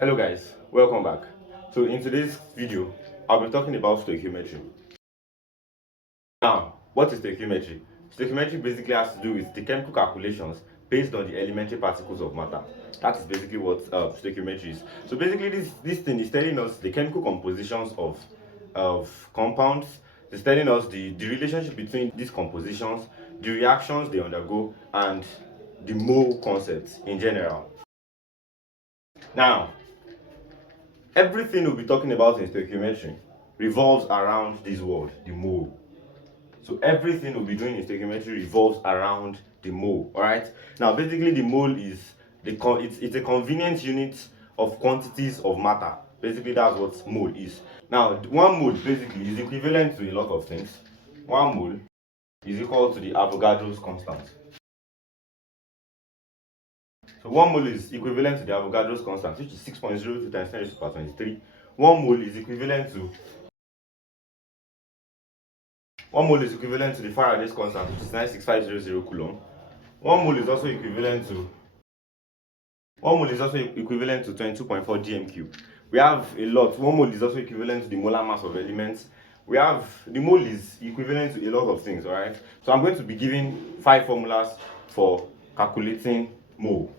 Hello guys, welcome back. So in today's video, I'll be talking about stoichiometry. Now, what is stoichiometry? Stoichiometry basically has to do with the chemical calculations based on the elementary particles of matter. That is basically what stoichiometry is. So basically this thing is telling us the chemical compositions of compounds. It's telling us the relationship between these compositions, the reactions they undergo, and the mole concepts in general. Now, everything we'll be talking about in stoichiometry revolves around this word, the mole. So everything we'll be doing in stoichiometry revolves around the mole. All right. Now, basically, the mole is it's a convenient unit of quantities of matter. Basically, that's what mole is. Now, one mole basically is equivalent to a lot of things. One mole is equal to the Avogadro's constant. So 1 mole is equivalent to the Avogadro's constant, which is 6.02 times 10 raised to the power 23. 1 mole is equivalent to 1 mole is equivalent to the Faraday's constant, which is 96500 coulomb. 1 mole is also equivalent to 22.4 gm cube. We have a lot. 1 mole is also equivalent to the molar mass of elements. We have the mole is equivalent to a lot of things, alright? So I'm going to be giving 5 formulas for calculating mole.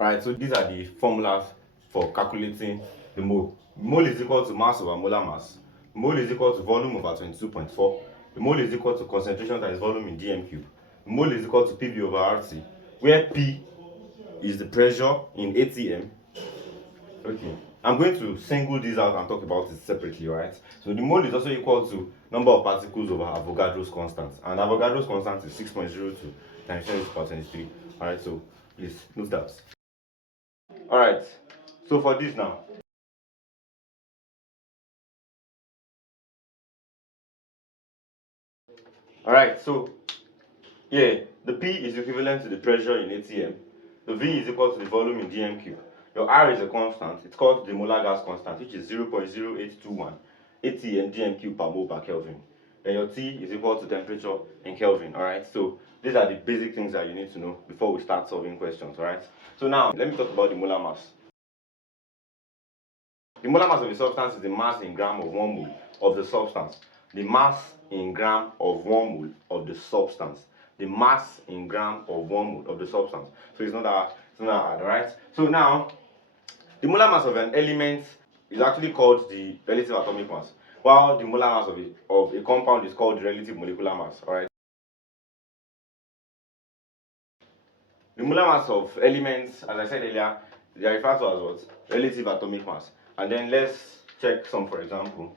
Alright, so these are the formulas for calculating the mole. Mole is equal to mass over molar mass. Mole is equal to volume over 22.4. The mole is equal to concentration times volume in dm cube. The mole is equal to PV over RT, where P is the pressure in ATM. Okay, I'm going to single these out and talk about it separately, right? So the mole is also equal to number of particles over Avogadro's constant, and Avogadro's constant is 6.02 times 10 to the power 23. Alright, so please note that. Alright, so for this now, alright, so yeah, the P is equivalent to the pressure in ATM, the V is equal to the volume in dm cube, your R is a constant, it's called the molar gas constant, which is 0.0821 ATM dm cube per mole per Kelvin. Then your T is equal to temperature in Kelvin, alright? So these are the basic things that you need to know before we start solving questions, alright? So now, let me talk about the molar mass. The molar mass of a substance is the mass in gram of 1 mole of the substance. The mass in gram of 1 mole of the substance. The mass in gram of 1 mole of the substance. So it's not that hard, right? So now, the molar mass of an element is actually called the relative atomic mass, while the molar mass of a compound is called the relative molecular mass, alright? The molar mass of elements, as I said earlier, they are referred to as what? Relative atomic mass. And then let's check some, for example.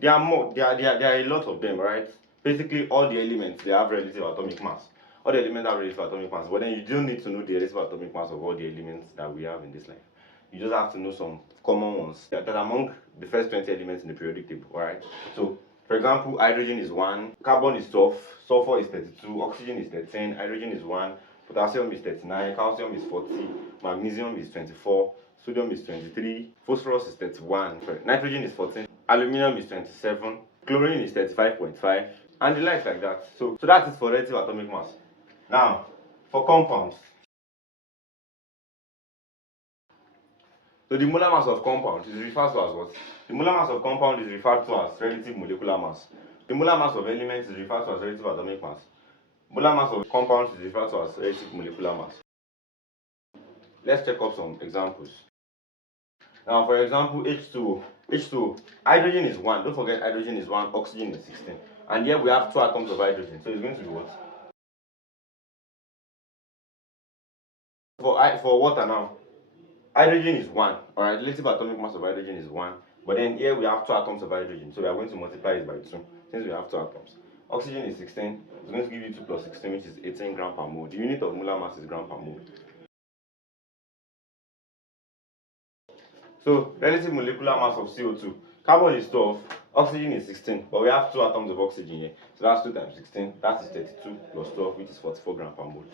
There are a lot of them, right? Basically, all the elements they have relative atomic mass. All the elements have relative atomic mass, but then you don't need to know the relative atomic mass of all the elements that we have in this life. You just have to know some common ones that are among the first 20 elements in the periodic table, alright? So, for example, hydrogen is 1, carbon is 12, sulfur is 32, oxygen is 13, hydrogen is 1, potassium is 39, calcium is 40, magnesium is 24, sodium is 23, phosphorus is 31, nitrogen is 14, aluminium is 27, chlorine is 35.5, and the likes like that. So that is for relative atomic mass. Now, for compounds. So the molar mass of compound is referred to as what? The molar mass of compound is referred to as relative molecular mass. The molar mass of elements is referred to as relative atomic mass. Molar mass of compounds is referred to as relative molecular mass. Let's check up some examples. Now, for example, H2O. Hydrogen is 1. Don't forget, hydrogen is 1, oxygen is 16. And here we have 2 atoms of hydrogen. So it's going to be what? For water now, hydrogen is 1. Alright, relative atomic mass of hydrogen is 1. But then here we have 2 atoms of hydrogen. So we are going to multiply it by 2 since we have 2 atoms. Oxygen is 16. It's going to give you 2 plus 16, which is 18 gram per mole. The unit of molar mass is gram per mole. So, relative molecular mass of CO2. Carbon is 12, oxygen is 16, but we have 2 atoms of oxygen here. So that's 2 times 16, that is 32 plus 12, which is 44 gram per mole.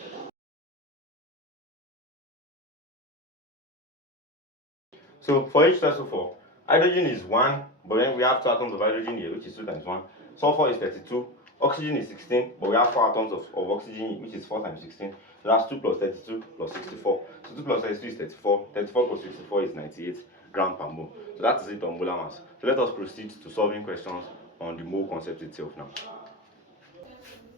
So for H2SO4, hydrogen is 1, but then we have 2 atoms of hydrogen here, which is 2 times 1. Sulfur is 32. Oxygen is 16, but we have 4 atoms of oxygen, which is 4 times 16. So that's 2 plus 32 plus 64. So 2 plus 32 is 34. 34 plus 64 is 98 grams per mole. So that is it on molar mass. So let us proceed to solving questions on the mole concept itself now.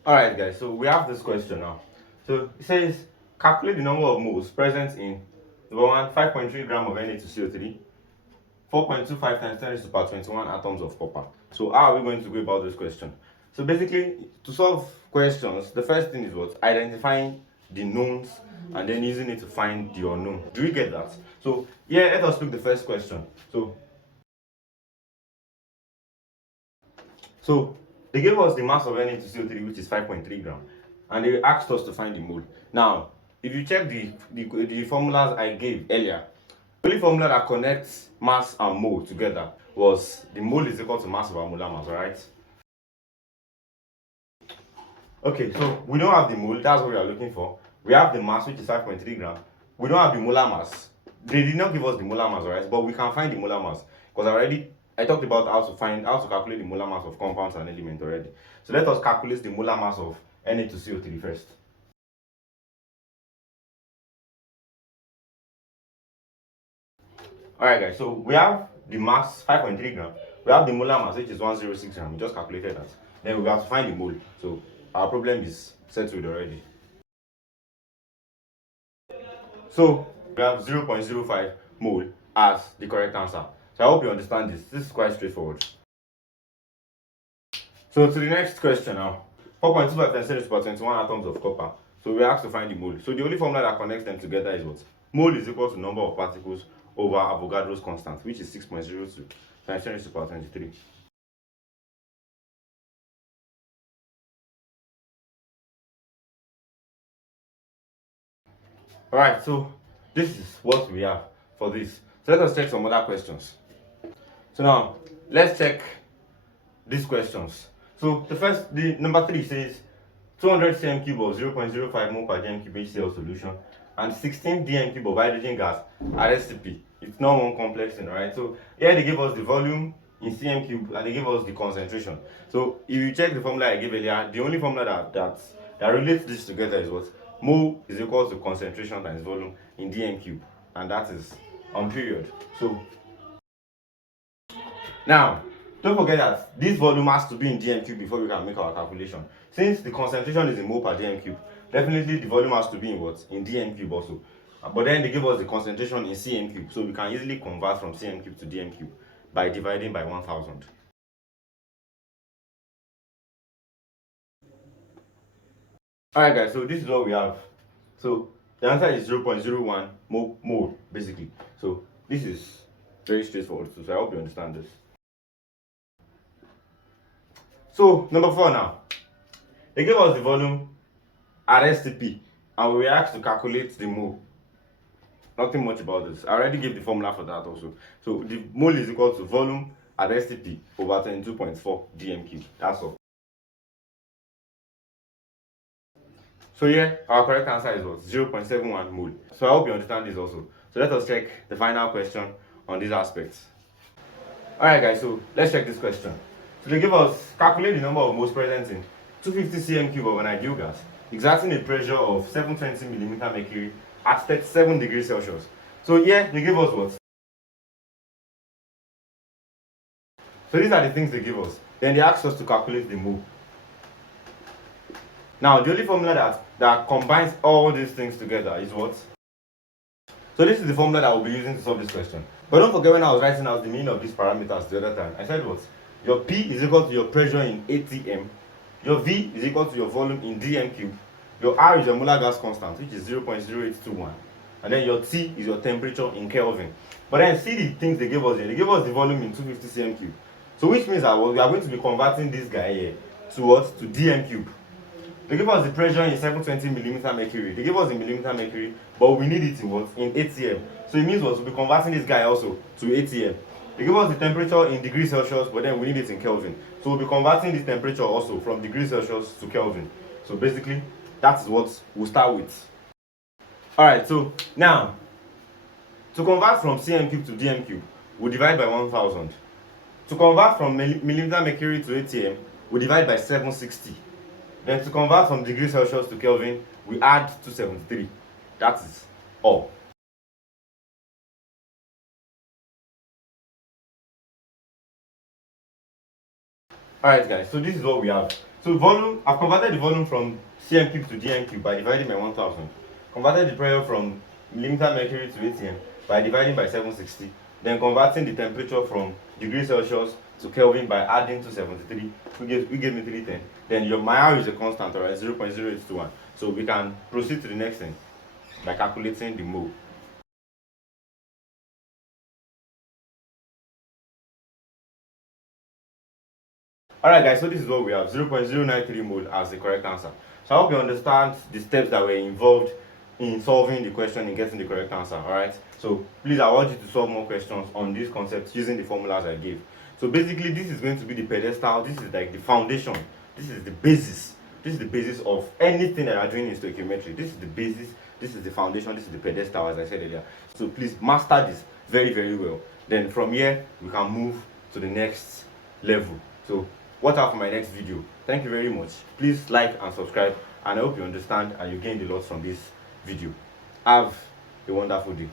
Alright guys, so we have this question now. So it says, calculate the number of moles present in number 1, 5.3 grams of Na2CO3, 4.25 times 10 raised to the power 21 atoms of copper. So how are we going to go about this question? So basically, to solve questions, the first thing is what? Identifying the knowns and then using it to find the unknown. Do we get that? So yeah, let us pick the first question. So they gave us the mass of Na2CO3, which is 5.3 grams, and they asked us to find the mole. Now, if you check the formulas I gave earlier, the only formula that connects mass and mole together was the mole is equal to mass over molar mass, right? Okay, so we don't have the mole, that's what we are looking for. We have the mass, which is 5.3 grams. We don't have the molar mass. They did not give us the molar mass, right? But we can find the molar mass because I talked about how to calculate the molar mass of compounds and elements already. So let us calculate the molar mass of Na2CO3 first. Alright guys, so we have the mass 5.3 grams. We have the molar mass, which is 106 grams. We just calculated that. Then we have to find the mole. So our problem is settled already. So we have 0.05 mole as the correct answer. So I hope you understand this. This is quite straightforward. So to the next question now. 4.25 times 10 raised to the power 21 atoms of copper. So we have to find the mole. So the only formula that connects them together is what? Mole is equal to number of particles over Avogadro's constant, which is 6.02 times 10 raised to the power 23. Alright, so this is what we have for this. So let us check some other questions. So now, let's check these questions. So the number 3 says 200 cm cube of 0.05 mole per dm cube HCl solution and 16 dm cube of hydrogen gas RSCP. It's not one complex thing, right? So here they give us the volume in cm cube and they give us the concentration. So if you check the formula I gave earlier, the only formula that relates this together is what? Mole is equal to concentration times volume in dm cube, and that is on period. So now, don't forget that this volume has to be in dm cube before we can make our calculation. Since the concentration is in mole per dm cube, definitely the volume has to be in what? In dm cube also. But then they give us the concentration in cm cube, so we can easily convert from cm cube to dm cube by dividing by 1000. Alright guys, so this is what we have. So the answer is 0.01 mole basically. So this is very straightforward, so I hope you understand this. So number 4 now. They gave us the volume at STP and we were asked to calculate the mole. Nothing much about this. I already gave the formula for that also. So the mole is equal to volume at STP over 22.4 dm cube. That's all. So yeah, our correct answer is what? 0.71 mole. So I hope you understand this also. So let us check the final question on these aspects. Alright guys, so let's check this question. So they give us calculate the number of moles present in 250 cm cube of an ideal gas exerting a pressure of 720 millimeter mercury at 37 degrees Celsius. So here they give us what? So these are the things they give us. Then they asked us to calculate the mole. Now the only formula that combines all these things together is what? So this is the formula that we'll be using to solve this question. But don't forget, when I was writing out the meaning of these parameters the other time, I said what? Your P is equal to your pressure in atm, your V is equal to your volume in dm cube, your R is your molar gas constant, which is 0.0821, and then your T is your temperature in Kelvin. But then see the things they gave us here. They gave us the volume in 250 cm cube. So which means that we are going to be converting this guy here to what? To dm cube. They give us the pressure in 720 millimeter mercury. They give us the millimeter mercury, but we need it in what? In atm. So it means what? We'll be converting this guy also to atm. They give us the temperature in degrees Celsius, but then we need it in Kelvin. So we'll be converting this temperature also from degrees Celsius to Kelvin. So basically, that is what we'll start with. Alright, so now, To convert from cm cube to dm cube, we divide by 1000. To convert from millimeter mercury to atm, we divide by 760. Then to convert from degrees Celsius to Kelvin, we add 273. That is all. Alright guys, so this is what we have. So volume, I've converted the volume from cm cube to dm cube by dividing by 1000. Converted the pressure from millimeter mercury to atm by dividing by 760. Then converting the temperature from degrees Celsius to Kelvin by adding 273. We gave me 310. Then my R is a constant, alright, 0.0821. So we can proceed to the next thing by calculating the mole. Alright guys, so this is what we have, 0.093 mole as the correct answer. So I hope you understand the steps that were involved in solving the question and getting the correct answer. Alright, so please, I want you to solve more questions on these concepts using the formulas I gave. So basically this is going to be the pedestal, this is like the foundation, this is the basis. This is the basis of anything that you are doing in stoichiometry. This is the basis, this is the foundation, this is the pedestal, as I said earlier. So please master this very, very well. Then from here, we can move to the next level. So watch out for my next video. Thank you very much. Please like and subscribe, and I hope you understand and you gained a lot from this video. Have a wonderful day.